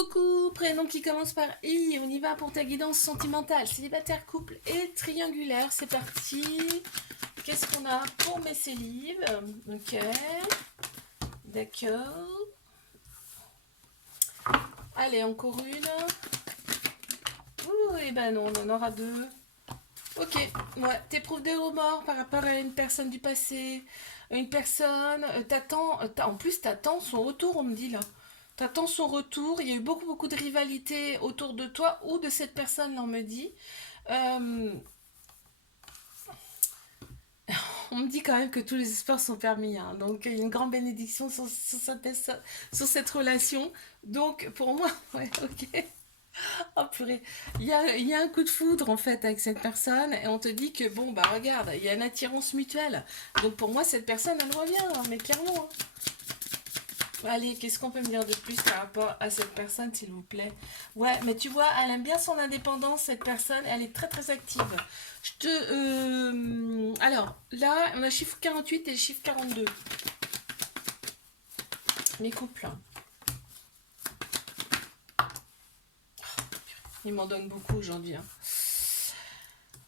Coucou, prénom qui commence par I, on y va pour ta guidance sentimentale, célibataire, couple et triangulaire, c'est parti. Qu'est-ce qu'on a pour mes célibes? Ok, d'accord. Allez, encore une. Ouh, et ben non, on en aura deux. Ok, ouais, t'éprouves des remords par rapport à une personne du passé, une personne, en plus t'attends son retour, on me dit là. T'attends son retour, il y a eu beaucoup de rivalité autour de toi ou de cette personne, là, on me dit. Euh, on me dit quand même que tous les espoirs sont permis, hein. Donc il y a une grande bénédiction sur cette relation. Donc pour moi, ouais, ok. Oh purée, il y a un coup de foudre en fait avec cette personne et on te dit que bon bah regarde, il y a une attirance mutuelle. Donc pour moi cette personne elle revient, hein, mais clairement, hein. Allez, qu'est-ce qu'on peut me dire de plus par rapport à cette personne s'il vous plaît? Ouais, mais tu vois, elle aime bien son indépendance cette personne, elle est très active. Alors là on a le chiffre 48 et le chiffre 42. Mes couples, hein. Ils m'en donnent beaucoup aujourd'hui, hein.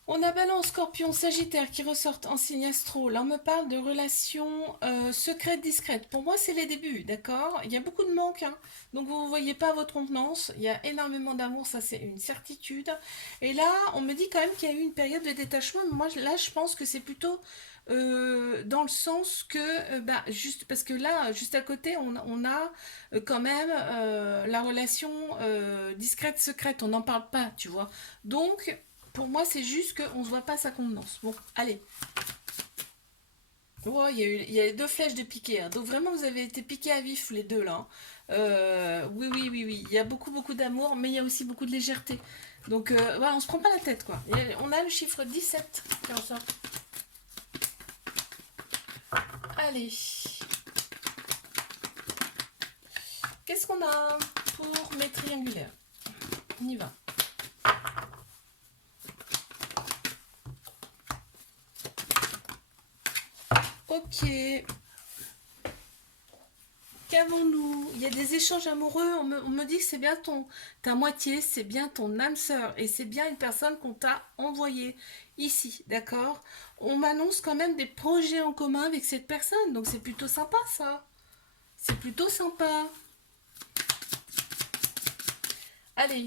On a Balance, Scorpion, Sagittaire qui ressortent en signe astro. Là, on me parle de relations secrètes, discrètes. Pour moi, c'est les débuts, d'accord? Il y a beaucoup de manque, hein. Donc, vous ne voyez pas votre contenance. Il y a énormément d'amour, ça, c'est une certitude. Et là, on me dit quand même qu'il y a eu une période de détachement. Mais moi, là, je pense que c'est plutôt dans le sens que, juste parce que là, juste à côté, on a quand même la relation discrète, secrète. On n'en parle pas, tu vois. Donc, pour moi, c'est juste qu'on ne se voit pas sa contenance. Bon, allez. Oh, il y a deux flèches de piqué, hein. Donc vraiment, vous avez été piqués à vif, les deux, là, hein. Oui. Il y a beaucoup d'amour, mais il y a aussi beaucoup de légèreté. Donc, voilà, on se prend pas la tête, quoi. On a le chiffre 17 qui ressort. Allez. Qu'est-ce qu'on a pour mes triangulaires? On y va. Ok. Qu'avons-nous? Il y a des échanges amoureux. On me dit que c'est bien ta moitié, c'est bien ton âme sœur. Et c'est bien une personne qu'on t'a envoyée ici, d'accord? On m'annonce quand même des projets en commun avec cette personne. Donc c'est plutôt sympa, ça. C'est plutôt sympa. Allez,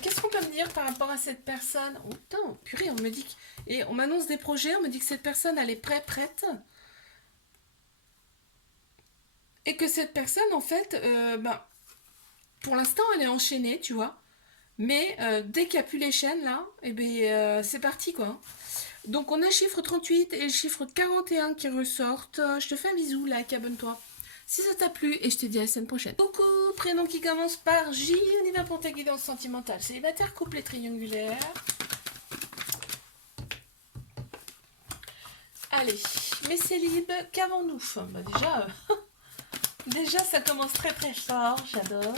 qu'est-ce qu'on peut me dire par rapport à cette personne? Oh putain, purée, on me dit et on m'annonce des projets, on me dit que cette personne, elle est prête. Et que cette personne, en fait, pour l'instant, elle est enchaînée, tu vois. Mais dès qu'il n'y a plus les chaînes, là, et ben, c'est parti, quoi. Donc, on a le chiffre 38 et le chiffre 41 qui ressortent. Je te fais un bisou, like, abonne-toi. Si ça t'a plu, et je te dis à la semaine prochaine. Coucou, prénom qui commence par J, on y va pour ta guidance sentimentale. Célibataire, couple et triangulaire. Allez, mes célibes, qu'avons-nous? Bah déjà, déjà, ça commence très fort, j'adore.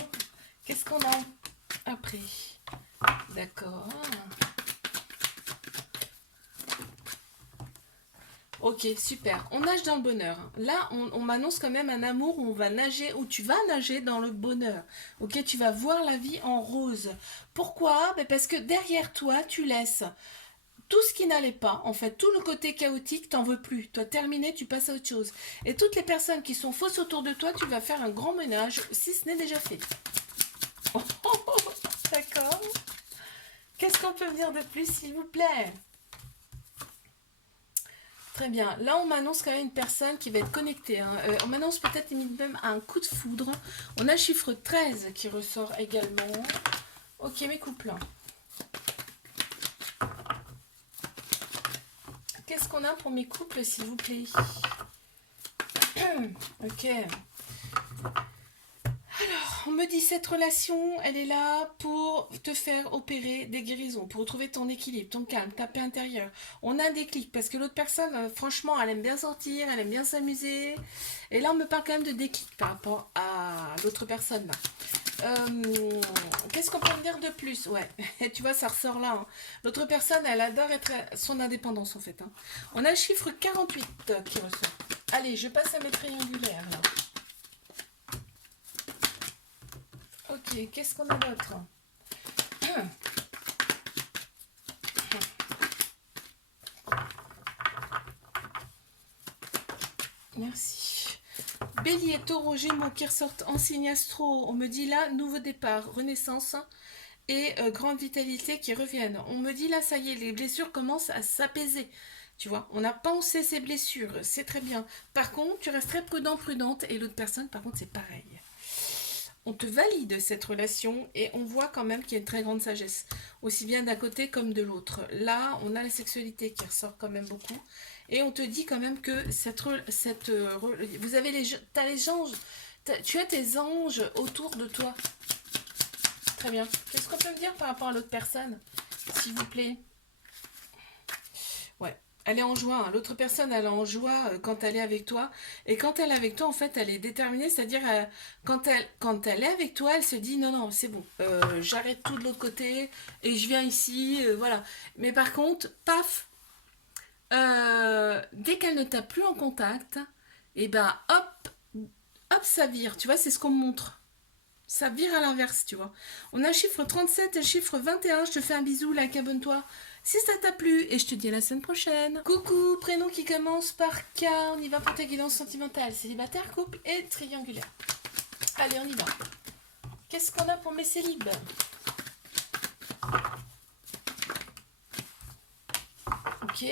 Qu'est-ce qu'on a après? D'accord. Ok, super. On nage dans le bonheur. Là, on m'annonce quand même un amour où on va nager, où tu vas nager dans le bonheur. Ok, tu vas voir la vie en rose. Pourquoi? Ben parce que derrière toi, tu laisses tout ce qui n'allait pas. En fait, tout le côté chaotique, t'en veux plus. Toi, terminé, tu passes à autre chose. Et toutes les personnes qui sont fausses autour de toi, tu vas faire un grand ménage, si ce n'est déjà fait. D'accord. Qu'est-ce qu'on peut me dire de plus, s'il vous plaît? Très bien. Là, on m'annonce quand même une personne qui va être connectée, hein. On m'annonce peut-être même un coup de foudre. On a le chiffre 13 qui ressort également. Ok, mes couples. Qu'est-ce qu'on a pour mes couples, s'il vous plaît? Ok. On me dit cette relation, elle est là pour te faire opérer des guérisons, pour retrouver ton équilibre, ton calme, ta paix intérieure. On a un déclic parce que l'autre personne, franchement, elle aime bien sortir, elle aime bien s'amuser. Et là, on me parle quand même de déclic par rapport à l'autre personne là. Qu'est-ce qu'on peut me dire de plus? Ouais, tu vois, ça ressort là, hein. L'autre personne, elle adore être son indépendance en fait, hein. On a le chiffre 48 qui ressort. Allez, je passe à mes triangulaires là. Ok. Ok, qu'est-ce qu'on a d'autre? Merci. Bélier, taureau, gémeaux qui ressortent en signe astro. On me dit là, nouveau départ, renaissance et grande vitalité qui reviennent. On me dit là, ça y est, les blessures commencent à s'apaiser. Tu vois, on a pensé ces blessures, c'est très bien. Par contre, tu restes très prudent, prudente, et l'autre personne, par contre, c'est pareil. On te valide cette relation et on voit quand même qu'il y a une très grande sagesse, aussi bien d'un côté comme de l'autre. Là, on a la sexualité qui ressort quand même beaucoup et on te dit quand même que vous avez t'as les anges, tu as tes anges autour de toi. Très bien. Qu'est-ce qu'on peut me dire par rapport à l'autre personne, s'il vous plaît? Ouais. Elle est en joie, hein. L'autre personne, elle est en joie quand elle est avec toi. Et quand elle est avec toi, en fait, elle est déterminée. C'est-à-dire, quand elle est avec toi, elle se dit, non, non, c'est bon. J'arrête tout de l'autre côté et je viens ici. Voilà. Mais par contre, paf, dès qu'elle ne t'a plus en contact, et ben, hop, hop, ça vire. Tu vois, c'est ce qu'on me montre. Ça vire à l'inverse, tu vois. On a le chiffre 37 et le chiffre 21. Je te fais un bisou, like, abonne-toi. Si ça t'a plu, et je te dis à la semaine prochaine. Coucou, prénom qui commence par K. On y va pour ta guidance sentimentale. Célibataire, couple et triangulaire. Allez, on y va. Qu'est-ce qu'on a pour mes célibes? Ok.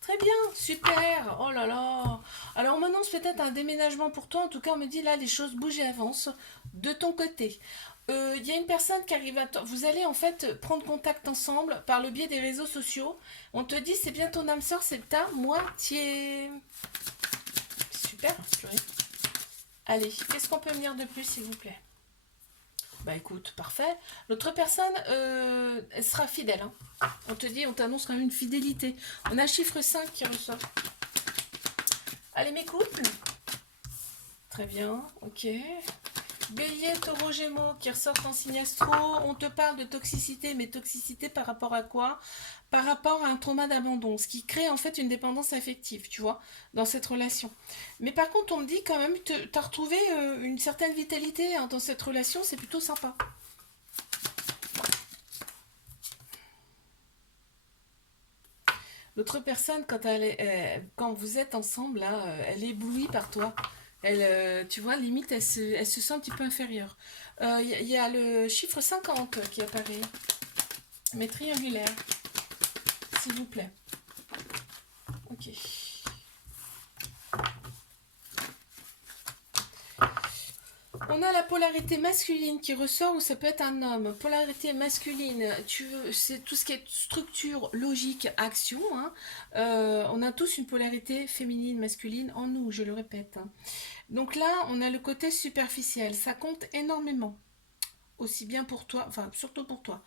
Très bien, super. Oh là là. Alors on m'annonce peut-être un déménagement pour toi. En tout cas, on me dit là, les choses bougent et avancent de ton côté. Il y a une personne qui arrive à toi. Vous allez en fait prendre contact ensemble par le biais des réseaux sociaux. On te dit c'est bien ton âme sœur, c'est ta moitié. Super, purée. Allez, qu'est-ce qu'on peut me dire de plus s'il vous plaît? Bah écoute, parfait. L'autre personne, elle sera fidèle. Hein. On te dit, on t'annonce quand même une fidélité. On a le chiffre 5 qui ressort. Allez mes couples. Très bien, ok. Bélier, taureau, gémeaux qui ressortent en signe astro. On te parle de toxicité, mais toxicité par rapport à quoi? Par rapport à un trauma d'abandon, ce qui crée en fait une dépendance affective, tu vois, dans cette relation. Mais par contre, on me dit quand même que tu as retrouvé une certaine vitalité hein, dans cette relation, c'est plutôt sympa. L'autre personne, quand vous êtes ensemble, là, elle est éblouie par toi. Elle, tu vois, limite, elle se sent un petit peu inférieure. Y a le chiffre 50 qui apparaît, mais triangulaire, s'il vous plaît. Ok. On a la polarité masculine qui ressort ou ça peut être un homme. Polarité masculine, c'est tout ce qui est structure, logique, action. Hein. On a tous une polarité féminine, masculine en nous, je le répète. Hein. Donc là, on a le côté superficiel. Ça compte énormément. Aussi bien pour toi, enfin surtout pour toi.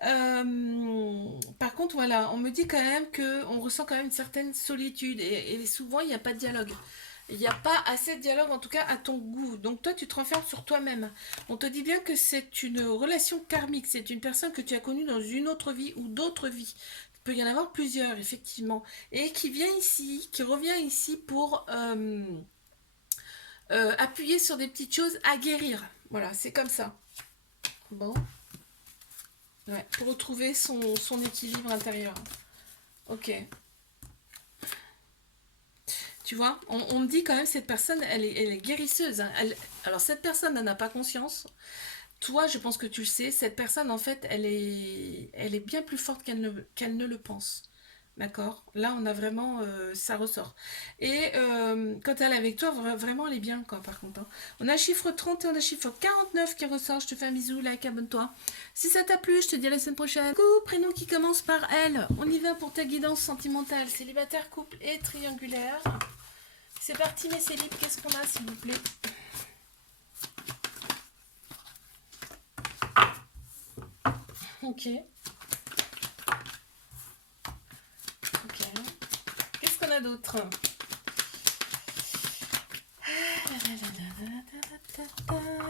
Par contre, voilà, on me dit quand même qu'on ressent quand même une certaine solitude et souvent il n'y a pas de dialogue. Il n'y a pas assez de dialogue, en tout cas à ton goût. Donc toi, tu te renfermes sur toi-même. On te dit bien que c'est une relation karmique. C'est une personne que tu as connue dans une autre vie ou d'autres vies. Il peut y en avoir plusieurs, effectivement. Et qui vient ici, qui revient ici pour appuyer sur des petites choses à guérir. Voilà, c'est comme ça. Bon. Ouais, pour retrouver son équilibre intérieur. Ok. Tu vois, on me dit quand même cette personne, elle est guérisseuse. Hein. Alors cette personne, elle n'a pas conscience. Toi, je pense que tu le sais, cette personne, en fait, elle est bien plus forte qu'elle ne le pense. D'accord. Là, on a vraiment, ça ressort. Et quand elle est avec toi, vraiment, elle est bien, quoi, par contre. Hein. On a le chiffre 30 et on a le chiffre 49 qui ressort. Je te fais un bisou, like, abonne-toi. Si ça t'a plu, je te dis à la semaine prochaine. Coucou, prénom qui commence par L. On y va pour ta guidance sentimentale. Célibataire, couple et triangulaire. C'est parti, mes célibes. Qu'est-ce qu'on a, s'il vous plaît? Ok. Ok. Qu'est-ce qu'on a d'autre?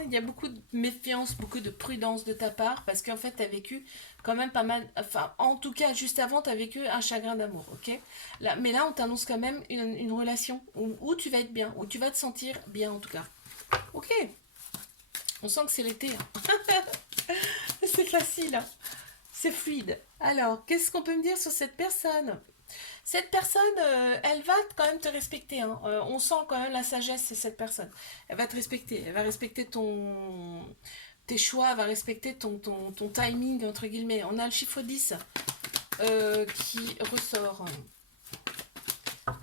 Il y a beaucoup de méfiance, beaucoup de prudence de ta part parce qu'en fait, tu as vécu quand même pas mal. Enfin, en tout cas, juste avant, tu as vécu un chagrin d'amour, ok? Là, mais là, on t'annonce quand même une relation où tu vas être bien, où tu vas te sentir bien en tout cas. Ok, On sent que c'est l'été. Hein. C'est facile. Hein. C'est fluide. Alors, qu'est-ce qu'on peut me dire sur cette personne? Cette personne, elle va quand même te respecter. Hein. On sent quand même la sagesse de cette personne. Elle va te respecter. Elle va respecter tes choix. Elle va respecter ton timing, entre guillemets. On a le chiffre 10 qui ressort.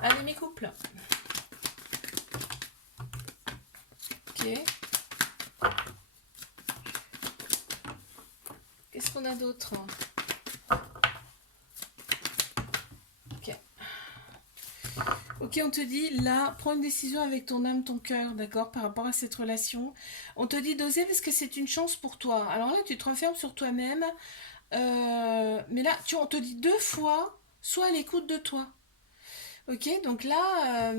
Allez, mes couples. Ok. Qu'est-ce qu'on a d'autre? Ok. Ok, on te dit, là, prends une décision avec ton âme, ton cœur, d'accord, par rapport à cette relation. On te dit d'oser parce que c'est une chance pour toi. Alors là, tu te renfermes sur toi-même. Mais là, on te dit deux fois, sois à l'écoute de toi. Ok, donc là,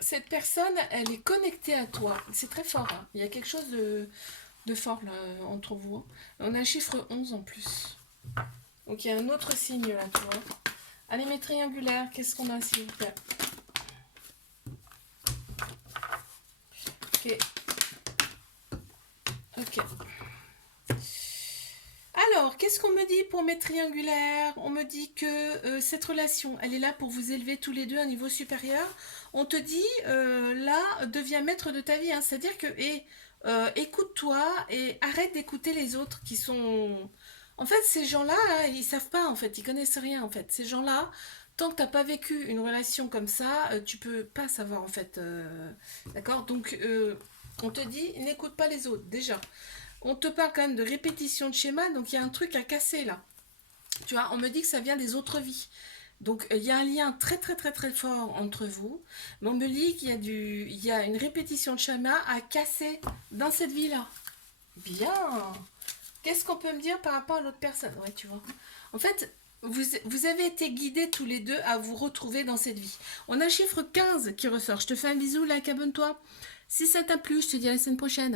cette personne, elle est connectée à toi. C'est très fort. Hein. Il y a quelque chose de fort là, entre vous. Hein. On a un chiffre 11 en plus. Donc il y a un autre signe là, tu vois. Allez, mes triangulaires, qu'est-ce qu'on a s'il vous plaît? Ok. Ok. Alors, qu'est-ce qu'on me dit pour mes triangulaires? On me dit que cette relation, elle est là pour vous élever tous les deux à un niveau supérieur. On te dit, là, deviens maître de ta vie. Hein. C'est-à-dire que, écoute-toi et arrête d'écouter les autres qui sont... En fait, ces gens-là, là, ils savent pas, en fait, ils connaissent rien, en fait. Ces gens-là, tant que t'as pas vécu une relation comme ça, tu peux pas savoir, en fait. D'accord? Donc, on te dit, n'écoute pas les autres, déjà. On te parle quand même de répétition de schéma, donc il y a un truc à casser là. Tu vois, on me dit que ça vient des autres vies. Donc il y a un lien très très très très fort entre vous, mais on me dit qu'il y a il y a une répétition de schéma à casser dans cette vie-là. Bien. Qu'est-ce qu'on peut me dire par rapport à l'autre personne? Ouais, tu vois. En fait, vous avez été guidés tous les deux à vous retrouver dans cette vie. On a le chiffre 15 qui ressort. Je te fais un bisou, like, abonne-toi. Si ça t'a plu, je te dis à la semaine prochaine.